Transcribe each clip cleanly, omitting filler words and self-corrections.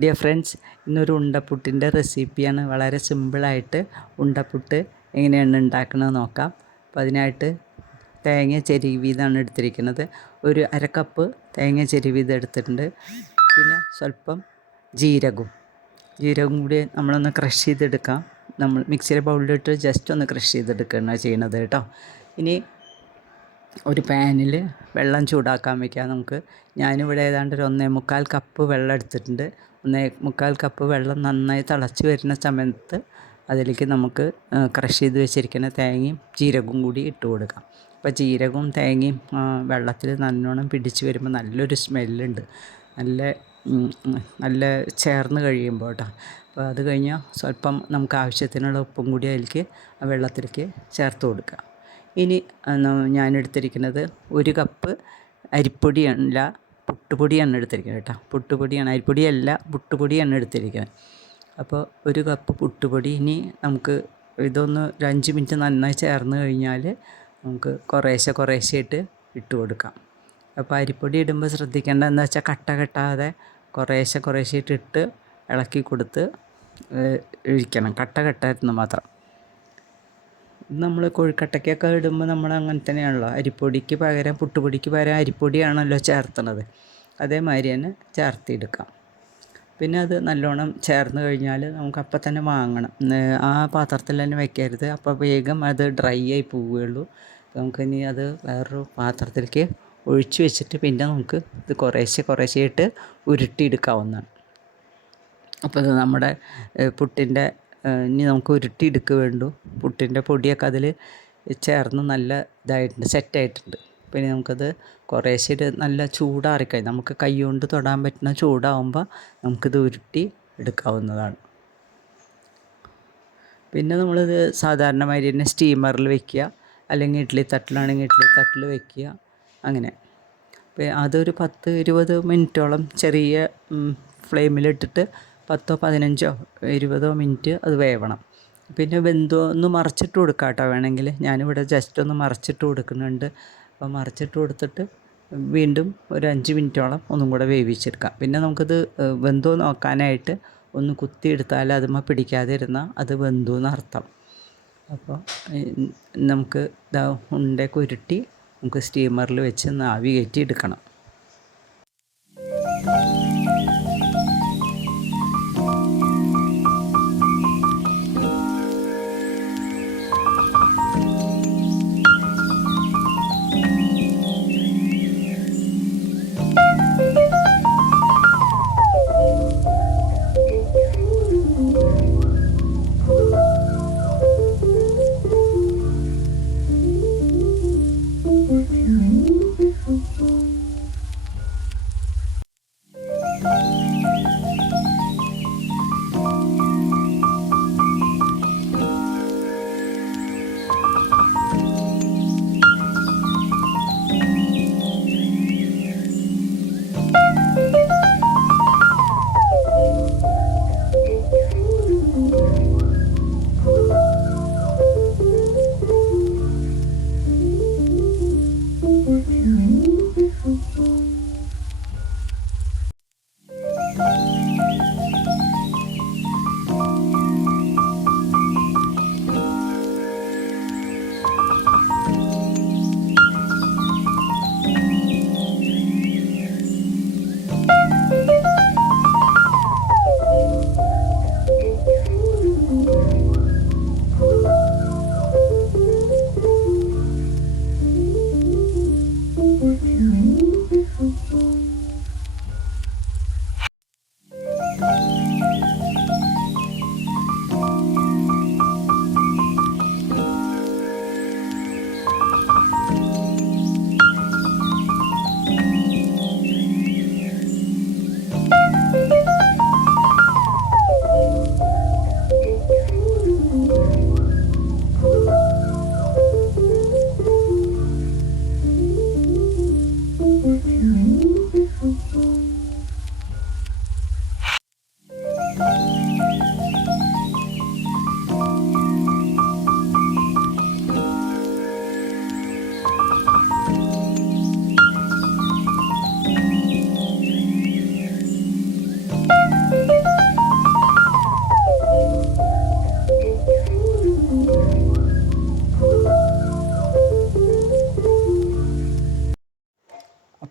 Dear friends, ഇന്നൊരു ഉണ്ടപ്പുട്ടിൻ്റെ റെസിപ്പിയാണ്. വളരെ സിമ്പിളായിട്ട് ഉണ്ടപ്പുട്ട് എങ്ങനെയാണ് ഉണ്ടാക്കുന്നത് നോക്കാം. അപ്പോൾ അതിനായിട്ട് തേങ്ങ ചെരുവിയതാണ് എടുത്തിരിക്കുന്നത്. ഒരു അരക്കപ്പ് തേങ്ങ ചെരുവിയത് എടുത്തിട്ടുണ്ട്. പിന്നെ സ്വല്പം ജീരകവും കൂടി നമ്മളൊന്ന് ക്രഷ് ചെയ്തെടുക്കാം. നമ്മൾ മിക്സിയുടെ ബൗളിലിട്ട് ജസ്റ്റ് ഒന്ന് ക്രഷ് ചെയ്തെടുക്കുകയാണ് ചെയ്യണത് കേട്ടോ. ഇനി ഒരു പാനിൽ വെള്ളം ചൂടാക്കാൻ വയ്ക്കാം നമുക്ക്. ഞാനിവിടെ ഏതാണ്ട് ഒരു 1.25 കപ്പ് വെള്ളം എടുത്തിട്ടുണ്ട്. 1.25 കപ്പ് വെള്ളം നന്നായി തിളച്ച് വരുന്ന സമയത്ത് അതിലേക്ക് നമുക്ക് ക്രഷ് ചെയ്ത് വെച്ചിരിക്കുന്ന തേങ്ങയും ജീരകവും കൂടി ഇട്ട് കൊടുക്കാം. അപ്പോൾ ജീരകവും തേങ്ങയും വെള്ളത്തിൽ നല്ലോണം പിടിച്ച് വരുമ്പോൾ നല്ലൊരു സ്മെല്ലുണ്ട്. നല്ല ചേർന്ന് കഴിയുമ്പോൾ കേട്ടോ. അപ്പോൾ അത് കഴിഞ്ഞാൽ സ്വല്പം നമുക്ക് ആവശ്യത്തിനുള്ള ഉപ്പും കൂടി അതിലേക്ക് ആ വെള്ളത്തിലേക്ക് ചേർത്ത് കൊടുക്കുക. ഇനി ഞാനെടുത്തിരിക്കുന്നത് 1 കപ്പ് അരിപ്പൊടിയല്ല, പുട്ടുപൊടിയാണ് എടുത്തിരിക്കുന്നത് കേട്ടോ. പുട്ടുപൊടിയാണ്, അരിപ്പൊടിയല്ല, പുട്ടുപൊടിയാണ് എടുത്തിരിക്കുന്നത്. അപ്പോൾ 1 കപ്പ് പുട്ടുപൊടി. ഇനി നമുക്ക് ഇതൊന്ന് ഒരു 5 മിനിറ്റ് നന്നായി ചേർന്ന് കഴിഞ്ഞാൽ നമുക്ക് കുറേശ്ശെ ഇട്ട് കൊടുക്കാം. അപ്പോൾ അരിപ്പൊടി ഇടുമ്പോൾ ശ്രദ്ധിക്കേണ്ടതെന്ന് വെച്ചാൽ കട്ട കെട്ടാതെ കുറേശ്ശെ ഇട്ടിട്ട് ഇളക്കി കൊടുത്ത് ഒഴിക്കണം. കട്ട കെട്ടായിരുന്നു മാത്രം. നമ്മൾ കൊഴുക്കട്ടയ്ക്കൊക്കെ ഇടുമ്പോൾ നമ്മൾ അങ്ങനെ തന്നെയാണല്ലോ, അരിപ്പൊടിക്ക് പകരം പുട്ടുപൊടിക്ക് പകരം അരിപ്പൊടിയാണല്ലോ ചേർത്തണത്. അതേമാതിരി തന്നെ ചേർത്തെടുക്കാം. പിന്നെ അത് നല്ലോണം ചേർന്ന് കഴിഞ്ഞാൽ നമുക്ക് അപ്പം തന്നെ വാങ്ങണം. ആ പാത്രത്തിൽ തന്നെ വയ്ക്കരുത്, അപ്പോൾ വേഗം അത് ഡ്രൈ ആയി പോവുകയുള്ളൂ. നമുക്കിനി അത് വേറൊരു പാത്രത്തിലേക്ക് ഒഴിച്ച് വെച്ചിട്ട് പിന്നെ നമുക്ക് ഇത് കുറേശ്ശെയായിട്ട് ഉരുട്ടിയെടുക്കാവുന്നതാണ്. അപ്പോൾ ഇത് നമ്മുടെ പുട്ടിൻ്റെ ഇനി നമുക്ക് ഉരുട്ടിയെടുക്കുക വേണ്ടു. പുട്ടിൻ്റെ പൊടിയൊക്കെ അതിൽ ചേർന്ന് നല്ല ഇതായിട്ടുണ്ട്, സെറ്റായിട്ടുണ്ട്. പിന്നെ നമുക്കത് കുറേശ്ശെ നല്ല ചൂടാറിക്കഴിഞ്ഞ് നമുക്ക് കൈ കൊണ്ട് തൊടാൻ പറ്റുന്ന ചൂടാവുമ്പോൾ നമുക്കിത് ഉരുട്ടി എടുക്കാവുന്നതാണ്. പിന്നെ നമ്മളിത് സാധാരണമാതിരി തന്നെ സ്റ്റീമറിൽ വയ്ക്കുക, അല്ലെങ്കിൽ ഇഡ്ഡലി തട്ടിലാണെങ്കിൽ ഇഡ്ഡലി തട്ടിൽ വയ്ക്കുക. അങ്ങനെ അപ്പോൾ അതൊരു 10-20 മിനിറ്റോളം ചെറിയ ഫ്ലെയിമിലിട്ടിട്ട് 10-15-20 മിനിറ്റ് അത് വേവണം. പിന്നെ ഒന്ന് മറിച്ചിട്ട് കൊടുക്കാം കേട്ടോ വേണമെങ്കിൽ. ഞാനിവിടെ ജസ്റ്റ് ഒന്ന് മറിച്ചിട്ട് കൊടുക്കുന്നുണ്ട്. അപ്പോൾ മറിച്ചിട്ട് കൊടുത്തിട്ട് വീണ്ടും ഒരു 5 മിനിറ്റോളം ഒന്നും കൂടെ വേവിച്ചെടുക്കാം. പിന്നെ നമുക്കത് വെന്തോ നോക്കാനായിട്ട് ഒന്ന് കുത്തിയെടുത്താൽ അതുമ്മ പിടിക്കാതെ ഇരുന്നാൽ അത് വെന്തു എന്നർത്ഥം. അപ്പോൾ നമുക്ക് ഉണ്ടയൊക്കെ ഉരുട്ടി നമുക്ക് സ്റ്റീമറിൽ വെച്ച് ആവി കയറ്റി എടുക്കണം.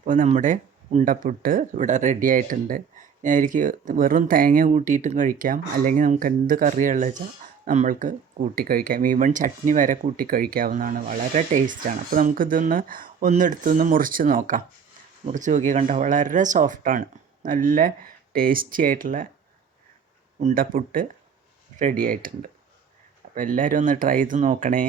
അപ്പോൾ നമ്മുടെ ഉണ്ടപ്പുട്ട് ഇവിടെ റെഡി ആയിട്ടുണ്ട്. എനിക്ക് വെറും തേങ്ങ കൂട്ടിയിട്ടും കഴിക്കാം, അല്ലെങ്കിൽ നമുക്ക് എന്ത് കറിയുള്ളത് വെച്ചാൽ നമ്മൾക്ക് കൂട്ടി കഴിക്കാം. ഈവൻ ചട്നി വരെ കൂട്ടി കഴിക്കാവുന്നതാണ്. വളരെ ടേസ്റ്റാണ്. അപ്പോൾ ഒന്നെടുത്തൊന്ന് മുറിച്ച് നോക്കാം. മുറിച്ച് നോക്കി കണ്ടാൽ വളരെ സോഫ്റ്റാണ്. നല്ല ടേസ്റ്റി ആയിട്ടുള്ള ഉണ്ടപ്പുട്ട് റെഡി ആയിട്ടുണ്ട്. അപ്പോൾ എല്ലാവരും ഒന്ന് ട്രൈ ചെയ്ത് നോക്കണേ.